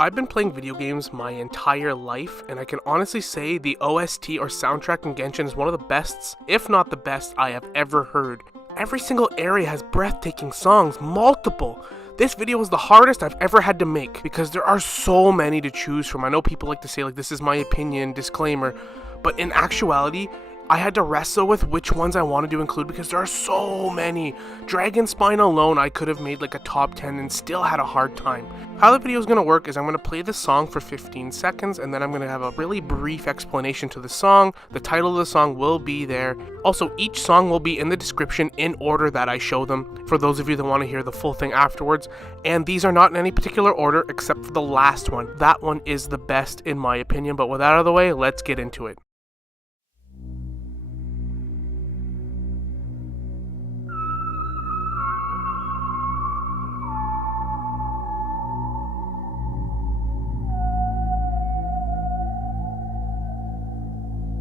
I've been playing video games my entire life, and I can honestly say the OST or soundtrack in Genshin is one of the best, if not the best, I have ever heard. Every single area has breathtaking songs, multiple. This video was the hardest I've ever had to make because there are so many to choose from. I know people like to say this is my opinion, disclaimer, but in actuality, I had to wrestle with which ones I wanted to include because there are so many. Dragon Spine alone, I could have made a top 10 and still had a hard time. How the video is going to work is I'm going to play the song for 15 seconds and then I'm going to have a really brief explanation to the song. The title of the song will be there. Also, each song will be in the description in order that I show them for those of you that want to hear the full thing afterwards. And these are not in any particular order except for the last one. That one is the best in my opinion, but with that out of the way, let's get into it.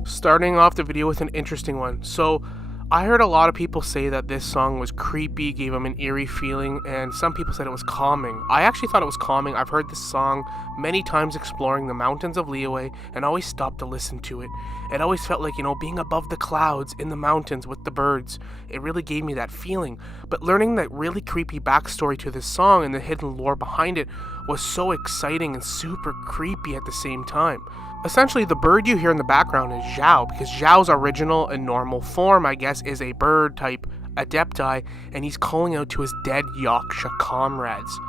Starting off the video with an interesting one. So I heard a lot of people say that this song was creepy, gave them an eerie feeling, and some people said it was calming. I actually thought it was calming. I've heard this song many times exploring the mountains of Liyue and always stopped to listen to it. It always felt like, being above the clouds in the mountains with the birds. It really gave me that feeling. But learning that really creepy backstory to this song and the hidden lore behind it was so exciting and super creepy at the same time. Essentially, the bird you hear in the background is Zhao, because Zhao's original and normal form, I guess, is a bird type adepti, and he's calling out to his dead Yaksha comrades.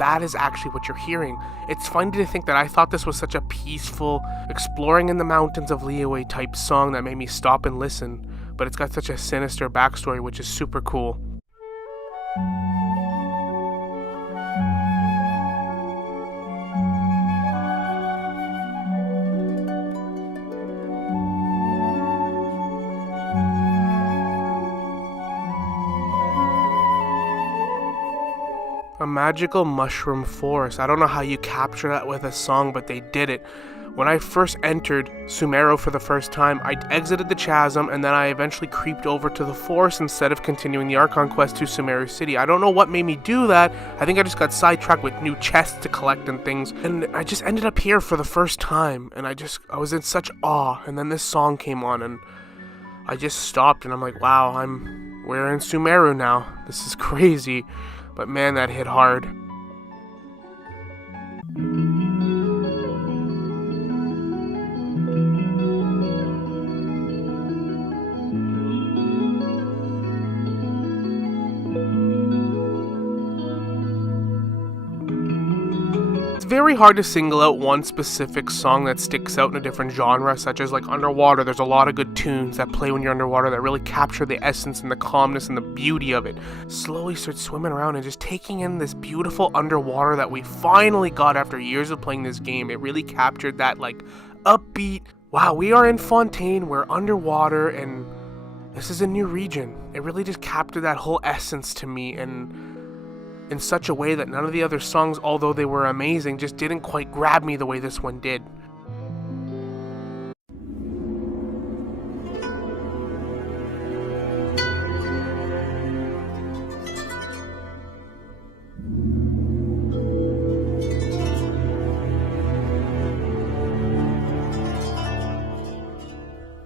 That is actually what you're hearing. It's funny to think that I thought this was such a peaceful, exploring in the mountains of Liyue type song that made me stop and listen, but it's got such a sinister backstory, which is super cool. A magical mushroom forest. I don't know how you capture that with a song, but they did it. When I first entered Sumeru for the first time, I exited the chasm and then I eventually creeped over to the forest instead of continuing the Archon quest to Sumeru City. I don't know what made me do that. I think I just got sidetracked with new chests to collect and things, and I just ended up here for the first time, and I was in such awe, and then this song came on and I just stopped and I'm like, wow, we're in Sumeru now. This is crazy. But man, that hit hard. It's very hard to single out one specific song that sticks out in a different genre, such as underwater. There's a lot of good tunes that play when you're underwater that really capture the essence and the calmness and the beauty of it. Slowly start swimming around and just taking in this beautiful underwater that we finally got after years of playing this game. It really captured that upbeat, wow, we are in Fontaine, we're underwater, and this is a new region. It really just captured that whole essence to me, and in such a way that none of the other songs, although they were amazing, just didn't quite grab me the way this one did.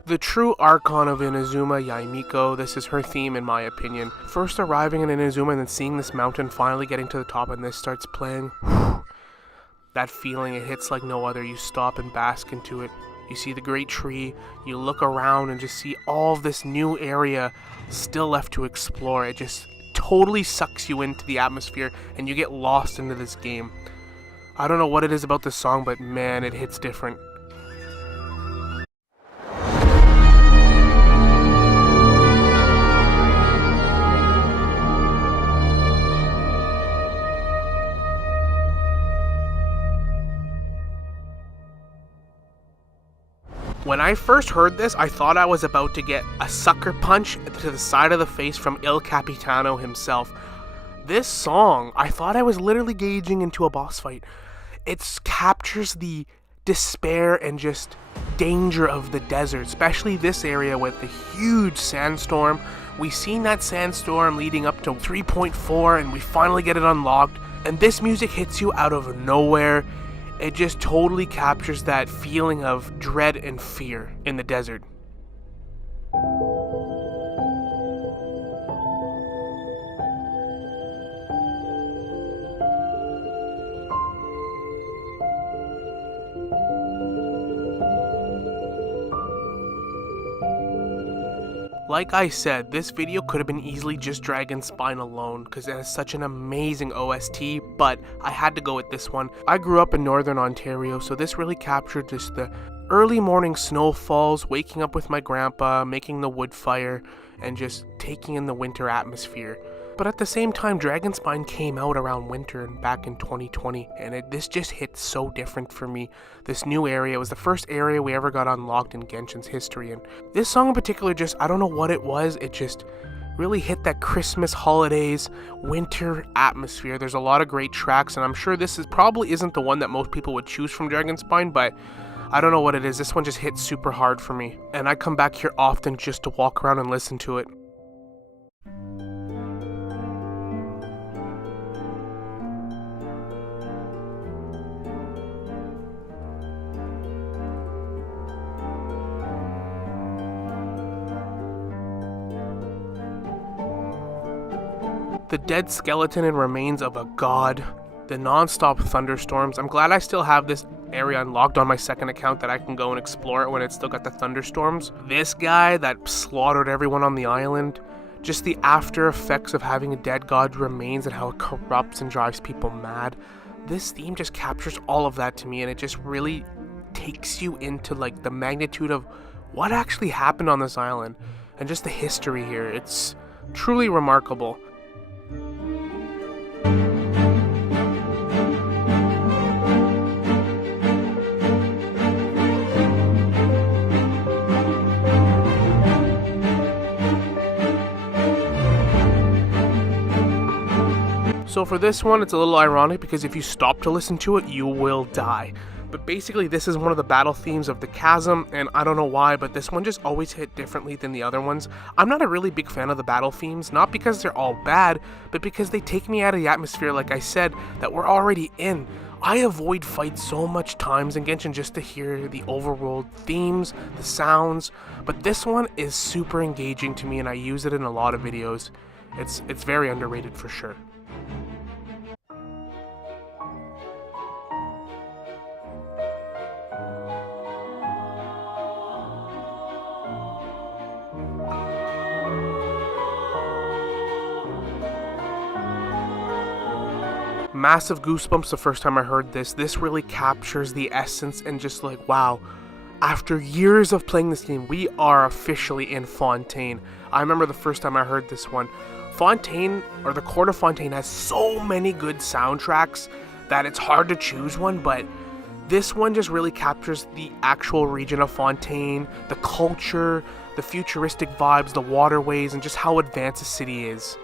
The true Archon of Inazuma, Yaimiko, this is her theme in my opinion. First arriving in Inazuma and then seeing this mountain, finally getting to the top, and this starts playing. That feeling, it hits like no other. You stop and bask into it. You see the great tree, you look around and just see all of this new area still left to explore. It just totally sucks you into the atmosphere and you get lost into this game. I don't know what it is about this song, but man, it hits different. When I first heard this, I thought I was about to get a sucker punch to the side of the face from Il Capitano himself. This song, I thought I was literally gauging into a boss fight. It captures the despair and just danger of the desert, especially this area with the huge sandstorm. We've seen that sandstorm leading up to 3.4 and we finally get it unlocked, and this music hits you out of nowhere. It just totally captures that feeling of dread and fear in the desert. Like I said, this video could have been easily just Dragon Spine alone because it has such an amazing OST, but I had to go with this one. I grew up in Northern Ontario, so this really captured just the early morning snowfalls, waking up with my grandpa, making the wood fire, and just taking in the winter atmosphere. But at the same time, Dragon Spine came out around winter and back in 2020, and this just hit so different for me. This new area, it was the first area we ever got unlocked in Genshin's history, and this song in particular, just, I don't know what it was, it just really hit that Christmas, holidays, winter atmosphere. There's a lot of great tracks, and I'm sure this probably isn't the one that most people would choose from Dragon Spine, but I don't know what it is. This one just hit super hard for me, and I come back here often just to walk around and listen to it. The dead skeleton and remains of a god, the non-stop thunderstorms. I'm glad I still have this area unlocked on my second account that I can go and explore it when it's still got the thunderstorms. This guy that slaughtered everyone on the island, just the after effects of having a dead god's remains and how it corrupts and drives people mad. This theme just captures all of that to me, and it just really takes you into like the magnitude of what actually happened on this island and just the history here. It's truly remarkable. So for this one, it's a little ironic because if you stop to listen to it, you will die. But basically, this is one of the battle themes of the Chasm, and I don't know why, but this one just always hit differently than the other ones. I'm not a really big fan of the battle themes, not because they're all bad, but because they take me out of the atmosphere, like I said, that we're already in. I avoid fights so much times in Genshin just to hear the overworld themes, the sounds, but this one is super engaging to me, and I use it in a lot of videos. It's very underrated for sure. Massive goosebumps the first time I heard this. This really captures the essence and just like, wow, after years of playing this game, we are officially in Fontaine. I remember the first time I heard this one. Fontaine, or the Court of Fontaine, has so many good soundtracks that it's hard to choose one, but this one just really captures the actual region of Fontaine, the culture, the futuristic vibes, the waterways, and just how advanced the city is.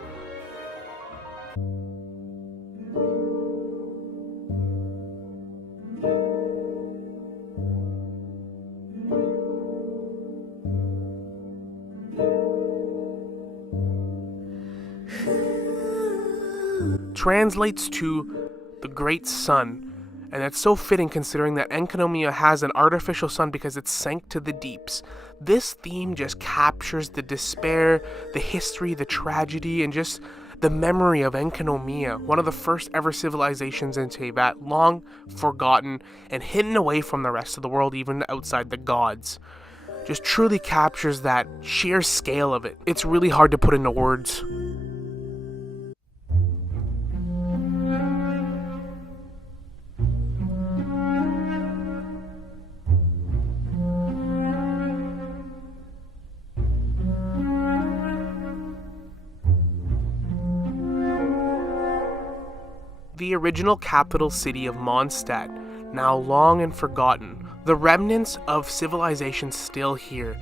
Translates to the great sun, and that's so fitting considering that Enkanomiya has an artificial sun because it sank to the deeps. This theme just captures the despair, the history, the tragedy, and just the memory of Enkanomiya, one of the first ever civilizations in Teyvat, long forgotten and hidden away from the rest of the world, even outside the gods. Just truly captures that sheer scale of it. It's really hard to put into words. The original capital city of Mondstadt, now long and forgotten, the remnants of civilization still here,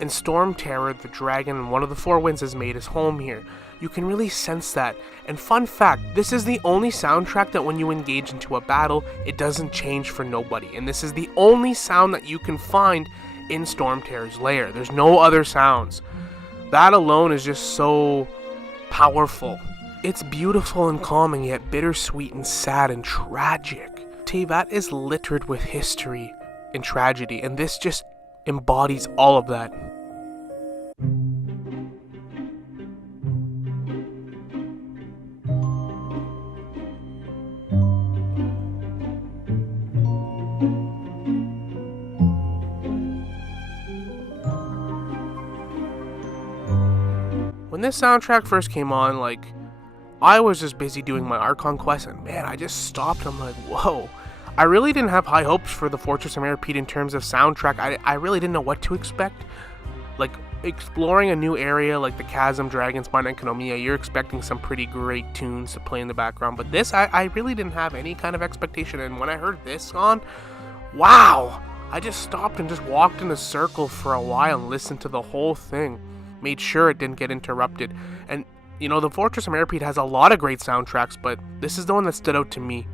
and Storm Terror, the dragon and one of the Four Winds, has made his home here. You can really sense that, and fun fact, this is the only soundtrack that when you engage into a battle, it doesn't change for nobody, and this is the only sound that you can find in Storm Terror's lair. There's no other sounds. That alone is just so powerful. It's beautiful and calming, yet bittersweet and sad and tragic. Teyvat is littered with history and tragedy, and this just embodies all of that. When this soundtrack first came on, like, I was just busy doing my Archon quest, and man, I just stopped. I'm like, whoa. I really didn't have high hopes for the Fortress of Meripede in terms of soundtrack. I really didn't know what to expect. Like, exploring a new area like the Chasm, Dragon's Mind, and Konomiya, you're expecting some pretty great tunes to play in the background. But this, I really didn't have any kind of expectation. And when I heard this on, wow! I just stopped and just walked in a circle for a while and listened to the whole thing. Made sure it didn't get interrupted. And you know, the Fortress of Meripede has a lot of great soundtracks, but this is the one that stood out to me.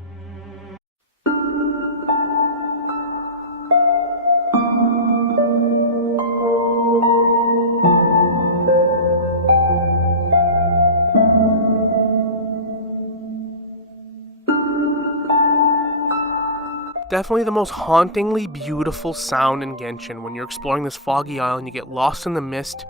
Definitely the most hauntingly beautiful sound in Genshin. When you're exploring this foggy island, you get lost in the mist,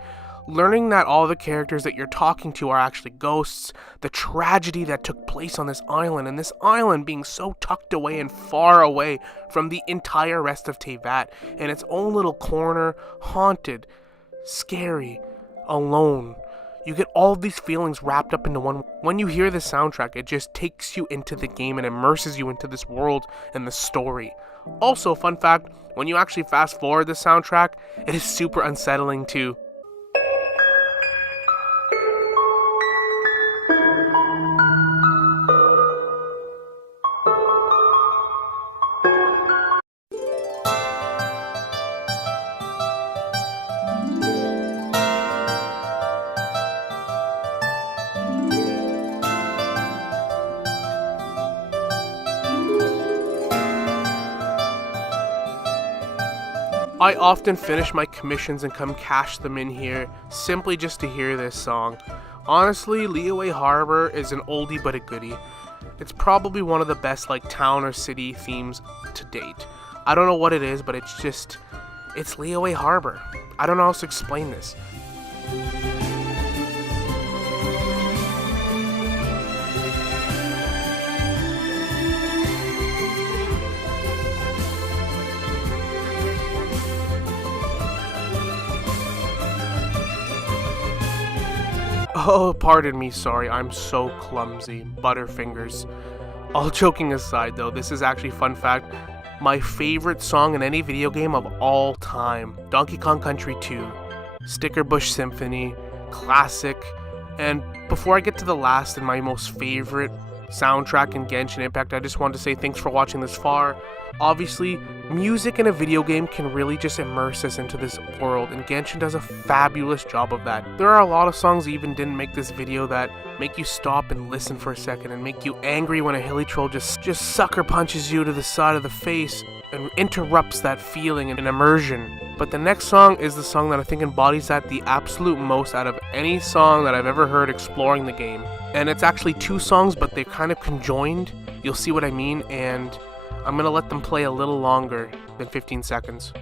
learning that all the characters that you're talking to are actually ghosts, the tragedy that took place on this island, and this island being so tucked away and far away from the entire rest of Teyvat, in its own little corner, haunted, scary, alone. You get all of these feelings wrapped up into one. When you hear the soundtrack, it just takes you into the game and immerses you into this world and the story. Also, fun fact, when you actually fast forward the soundtrack, it is super unsettling too. I often finish my commissions and come cash them in here, simply just to hear this song. Honestly, Liyue Harbor is an oldie but a goodie. It's probably one of the best like town or city themes to date. I don't know what it is, but it's Liyue Harbor. I don't know how else to explain this. Oh, pardon me, sorry, I'm so clumsy. Butterfingers. All joking aside though, this is actually, fun fact, my favorite song in any video game of all time. Donkey Kong Country 2, Sticker Bush Symphony, classic. And before I get to the last and my most favorite soundtrack in Genshin Impact, I just wanted to say thanks for watching this far. Obviously, music in a video game can really just immerse us into this world, and Genshin does a fabulous job of that. There are a lot of songs that even didn't make this video that make you stop and listen for a second and make you angry when a hilly troll just sucker punches you to the side of the face and interrupts that feeling and immersion. But the next song is the song that I think embodies that the absolute most out of any song that I've ever heard exploring the game. And it's actually two songs, but they're kind of conjoined. You'll see what I mean, and I'm gonna let them play a little longer than 15 seconds.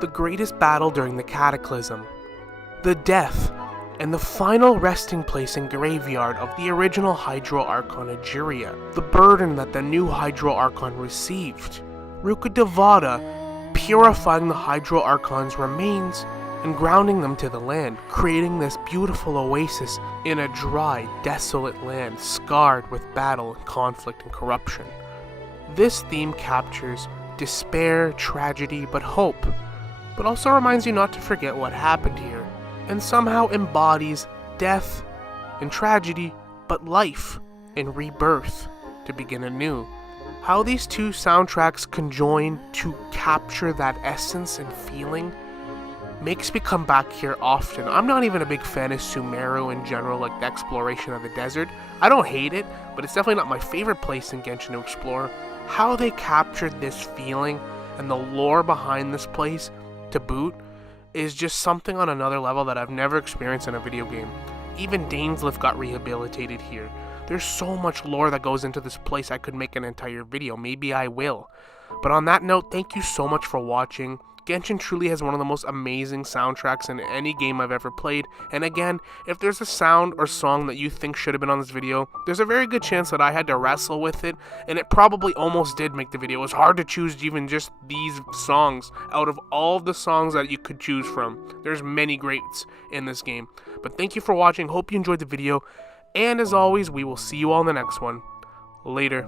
The greatest battle during the Cataclysm, the death and the final resting place and graveyard of the original Hydro Archon Egeria, the burden that the new Hydro Archon received. Ruka Devada, purifying the Hydro Archon's remains and grounding them to the land, creating this beautiful oasis in a dry, desolate land scarred with battle and conflict and corruption. This theme captures despair, tragedy, but hope, but also reminds you not to forget what happened here, and somehow embodies death and tragedy, but life and rebirth to begin anew. How these two soundtracks conjoin to capture that essence and feeling makes me come back here often. I'm not even a big fan of Sumeru in general, like the exploration of the desert. I don't hate it, but it's definitely not my favorite place in Genshin to explore. How they captured this feeling and the lore behind this place to boot is just something on another level that I've never experienced in a video game. Even Dainsleif got rehabilitated here. There's so much lore that goes into this place I could make an entire video. Maybe I will. But on that note, thank you so much for watching. Genshin truly has one of the most amazing soundtracks in any game I've ever played, and again, if there's a sound or song that you think should have been on this video, there's a very good chance that I had to wrestle with it, and it probably almost did make the video. It was hard to choose even just these songs out of all the songs that you could choose from. There's many greats in this game. But thank you for watching, hope you enjoyed the video, and as always, we will see you all in the next one. Later.